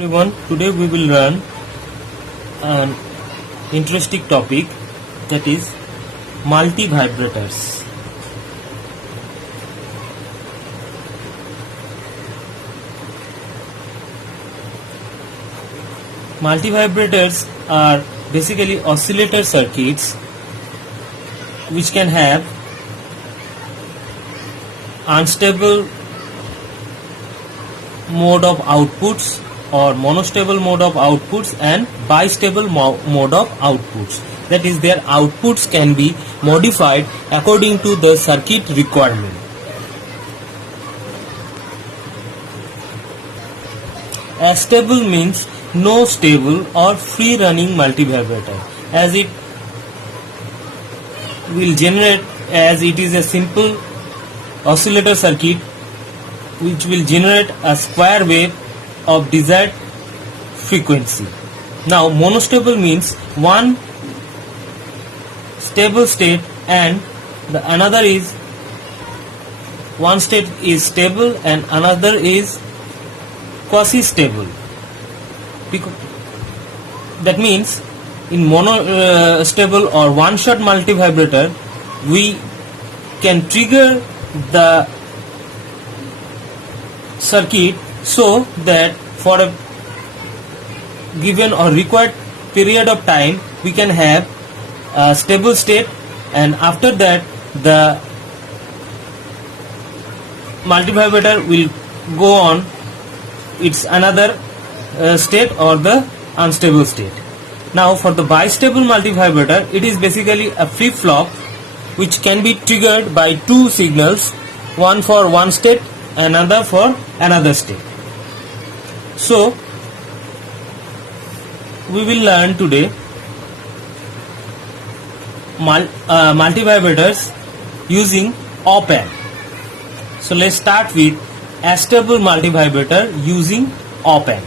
Everyone, today we will learn an interesting topic, that is multivibrators. Multivibrators are basically oscillator circuits which can have unstable mode of outputs or monostable mode of outputs and bistable mode of outputs. That is, their outputs can be modified according to the circuit requirement. Astable means no stable or free running multivibrator, as it will generate, as it is a simple oscillator circuit which will generate a square wave of desired frequency. Now, monostable means one stable state and the another is one state is stable and another is quasi-stable. That means in monostable or one-shot multivibrator, we can trigger the circuit so that for a given or required period of time we can have a stable state, and after that the multivibrator will go on its another state or the unstable state. Now, for the bistable multivibrator, it is basically a flip-flop which can be triggered by two signals, one for one state, another for another state. So, we will learn today multivibrators using op-amp. So, let's start with astable multivibrator using op-amp.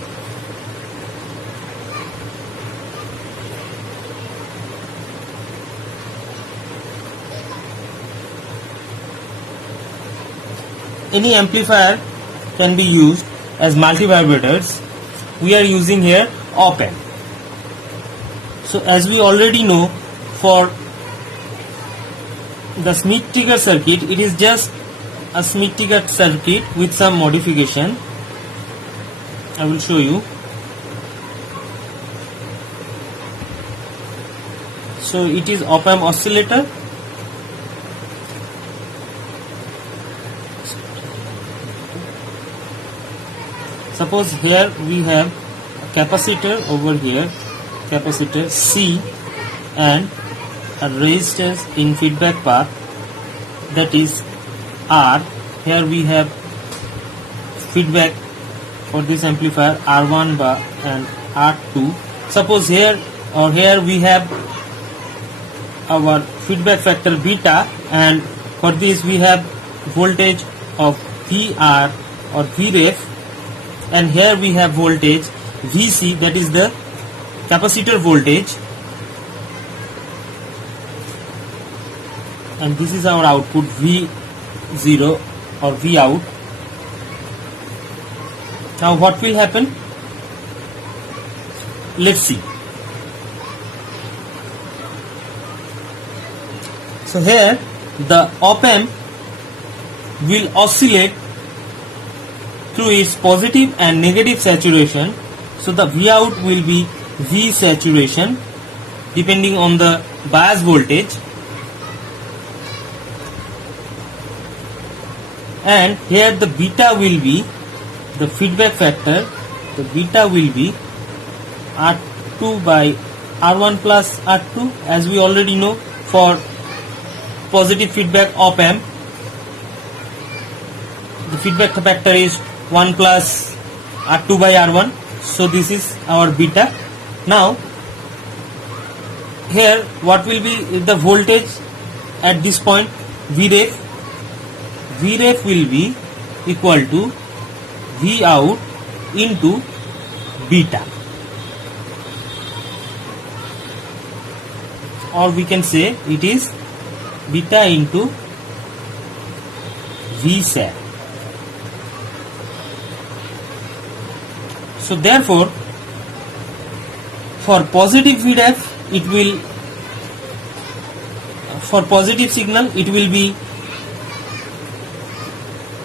Any amplifier can be used as multivibrators. We are using here op-amp. So, as we already know, for the Schmitt-Trigger circuit, it is just a Schmitt-Trigger circuit with some modification. I will show you. So, it is op-amp oscillator. Suppose here we have a capacitor over here, capacitor C, and a resistance in feedback path, that is R. Here we have feedback for this amplifier R1 and R2. Suppose here or here we have our feedback factor beta, and for this we have voltage of VR or Vref, and here we have voltage Vc, that is the capacitor voltage, and this is our output V0 or V out. Now what will happen? Let's see. So here the op-amp will oscillate through its positive and negative saturation. So the V out will be V saturation depending on the bias voltage, and here the beta will be the feedback factor. The beta will be R2 by R1 plus R2, as we already know for positive feedback op-amp. The feedback factor is 1 plus R2 by R1. So this is our beta. Now here what will be the voltage at this point? Vref. Vref will be equal to V out into beta, or we can say it is beta into V sat. So therefore, for positive VREF, it will, for positive signal it will be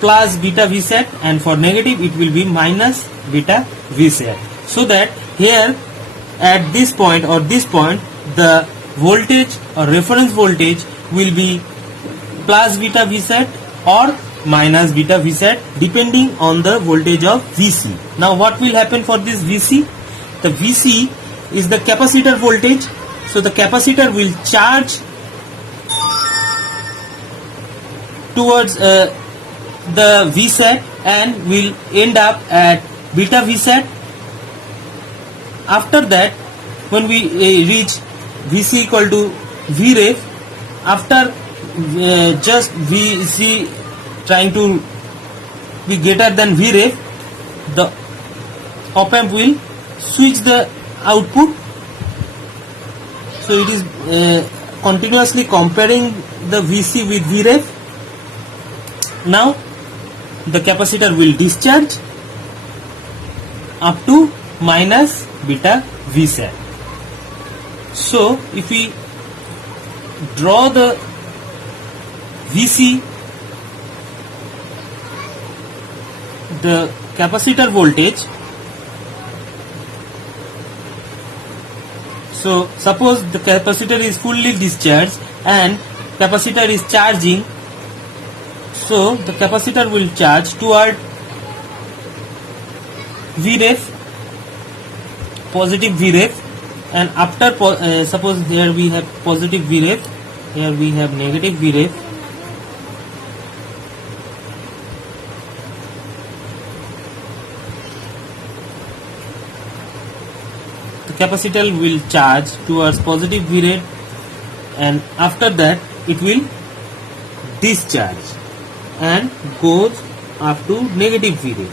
plus beta Vset, and for negative it will be minus beta Vset. So that here at this point or this point, the voltage or reference voltage will be plus beta Vset or minus beta Vset depending on the voltage of Vc. Now what will happen for this Vc? The Vc is the capacitor voltage. So the capacitor will charge towards the Vset and will end up at beta Vset. After that, when we reach Vc equal to Vref, after just Vc trying to be greater than Vref, the op amp will switch the output. So it is continuously comparing the Vc with Vref. Now the capacitor will discharge up to minus beta Vset. So if we draw the Vc, the capacitor voltage, so suppose the capacitor is fully discharged and capacitor is charging, so the capacitor will charge toward Vref, positive Vref, and after suppose here we have positive Vref, here we have negative Vref. The capacitor will charge towards positive Vref, and after that it will discharge and goes up to negative Vref.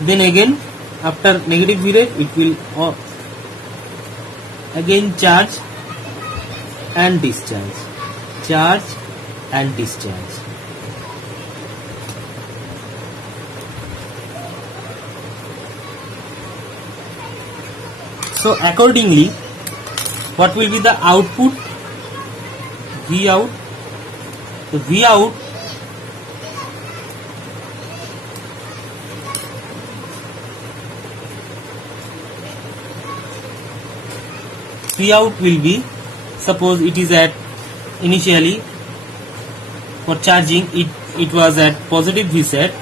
Then again after negative Vref it will again charge and discharge, charge and discharge. So accordingly, what will be the output? V out. The V out will be, suppose it is at initially for charging it was at positive Vset,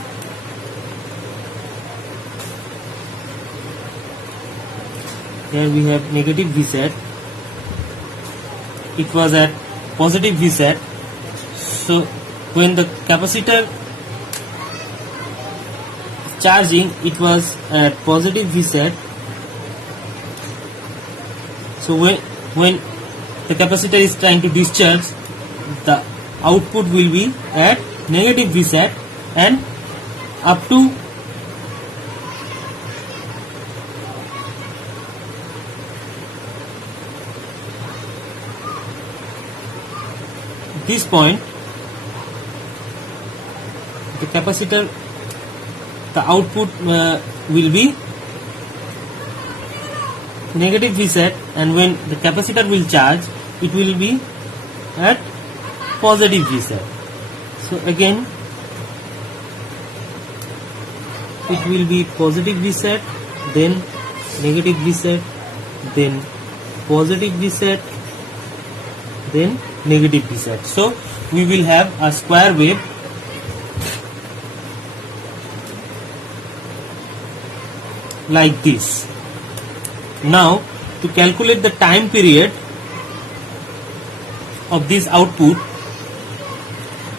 here we have negative Vset, it was at positive Vset. So when the capacitor charging, it was at positive Vset. So when the capacitor is trying to discharge, the output will be at negative Vset, and up to this point, the capacitor, the output will be negative Vset, and when the capacitor will charge, it will be at positive Vset. So again it will be positive Vset, then negative Vset, then positive Vset, then negative Vset. So we will have a square wave like this. Now to calculate the time period of this output,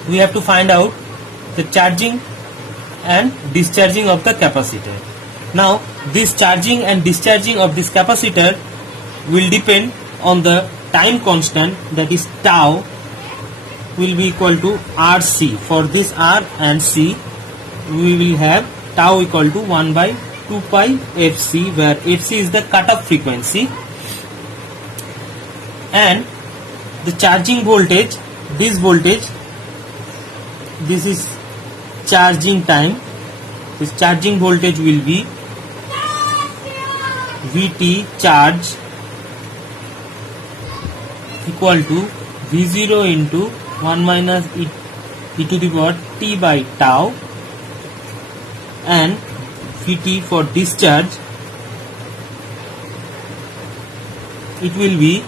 we have to find out the charging and discharging of the capacitor. Now this charging and discharging of this capacitor will depend on the time constant, that is tau will be equal to RC. For this R and C, we will have tau equal to 1 by 2 pi Fc, where Fc is the cutoff frequency, and the charging voltage, this voltage, this is charging time, this charging voltage will be Vt charge equal to V0 into 1 minus e to the power t by tau, and Vt for discharge, it will be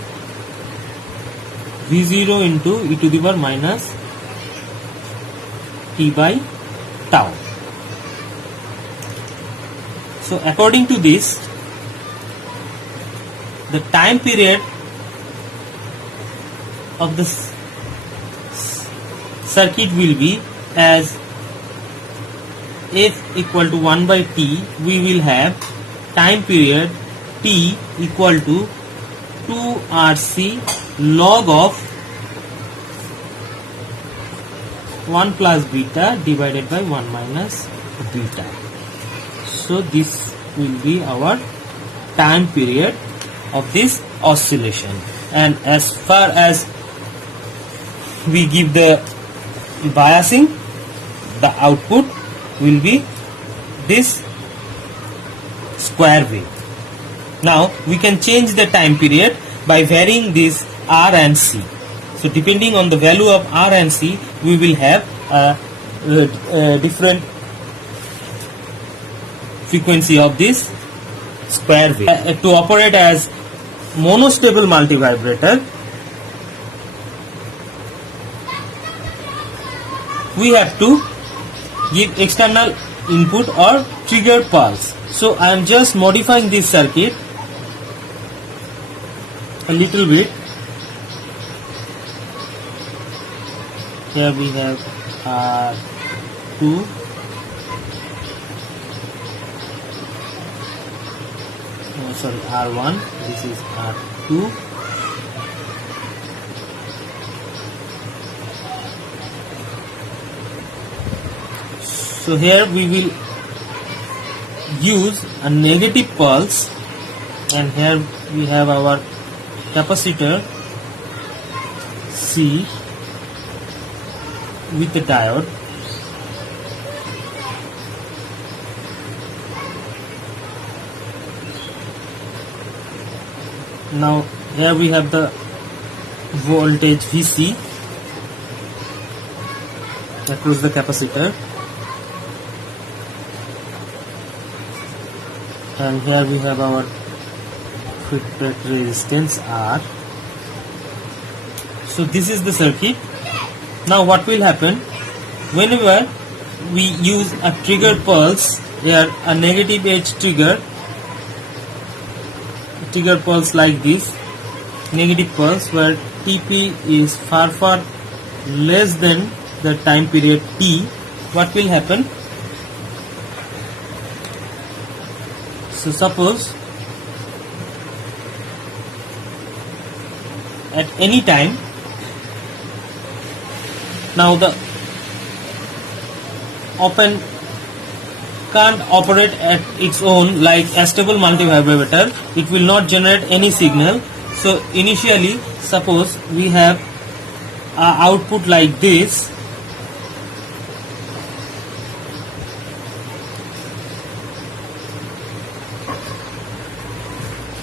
V0 into e to the power minus t by tau. So according to this, the time period of the circuit will be as f equal to 1 by t. We will have time period t equal to 2 RC log of 1 plus beta divided by 1 minus beta. So this will be our time period of this oscillation, and as far as we give the biasing, the output will be this square wave. Now we can change the time period by varying this R and C. So depending on the value of R and C, we will have a different frequency of this square wave. To operate as monostable multivibrator, we have to give external input or trigger pulse. So I am just modifying this circuit a little bit. Here we have R2, R1, this is R2, so here we will use a negative pulse, and here we have our capacitor C with the diode. Now here we have the voltage Vc across the capacitor, and here we have our feedback resistance R. So this is the circuit. Now what will happen whenever we use a trigger pulse, here a negative edge trigger pulse like this, negative pulse where Tp is far less than the time period T, what will happen? So suppose at any time, now the open can't operate at its own like a stable multivibrator. It will not generate any signal. So initially, suppose we have an output like this.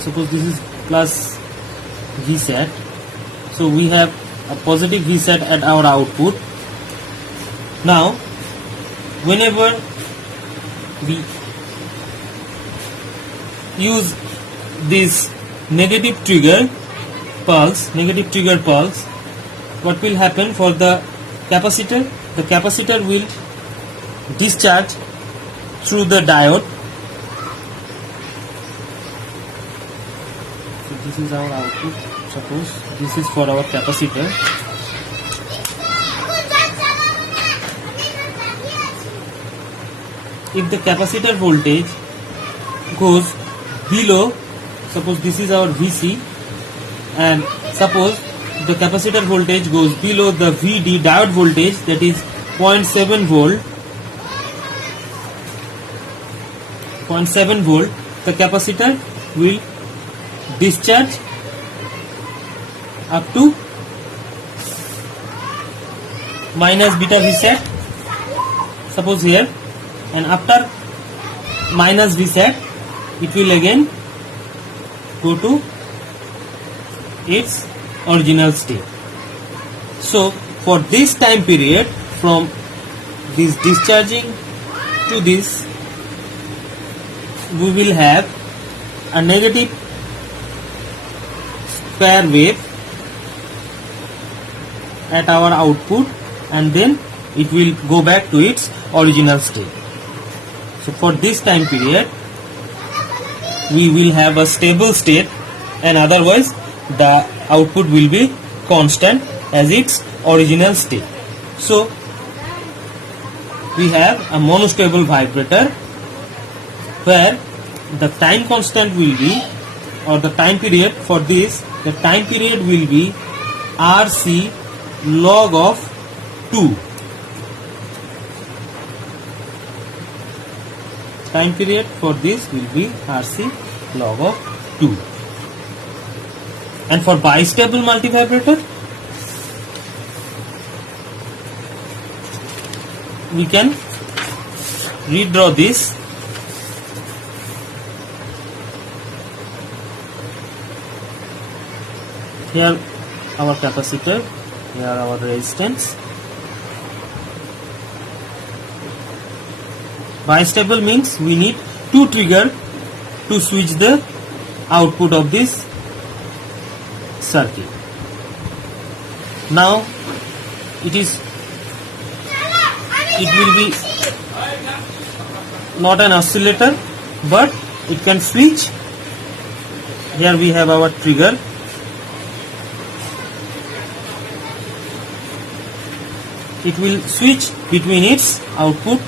Suppose this is plus Vset. So we have a positive Vset at our output. Now, whenever we use this negative trigger pulse, what will happen for the capacitor? The capacitor will discharge through the diode. So this is our output. Suppose this is for our capacitor. If the capacitor voltage goes below, suppose this is our Vc, and suppose the capacitor voltage goes below the Vd diode voltage, that is 0.7 volt, the capacitor will discharge up to minus beta Vset, suppose here, and after minus Vset it will again go to its original state. So for this time period, from this discharging to this, we will have a negative square wave at our output, and then it will go back to its original state. So for this time period, we will have a stable state, and otherwise the output will be constant as its original state. So we have a monostable vibrator where the time constant will be, or the time period for this, the time period will be RC log of 2. Time period for this will be RC log of 2. And for bistable multivibrator, we can redraw this. Here our capacitor, here our resistance. Bistable means we need two trigger to switch the output of this circuit. Now it will be not an oscillator, but it can switch. Here we have our trigger. It will switch between its output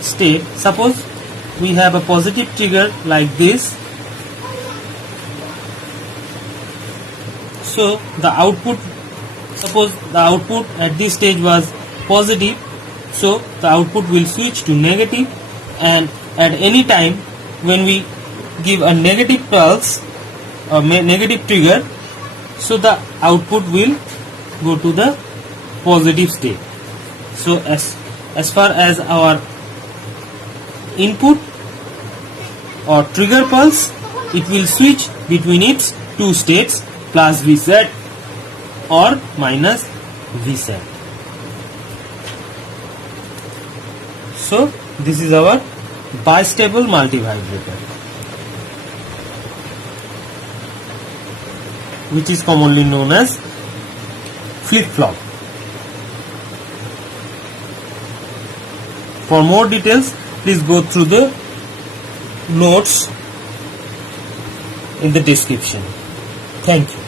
state. Suppose we have a positive trigger like this. So the output, suppose the output at this stage was positive, so the output will switch to negative, and at any time when we give a negative pulse or negative trigger, so the output will go to the positive state. So as far as our input or trigger pulse, it will switch between its two states, plus Vset or minus Vset. So this is our bistable multivibrator, which is commonly known as flip-flop. For more details, please go through the notes in the description. Thank you.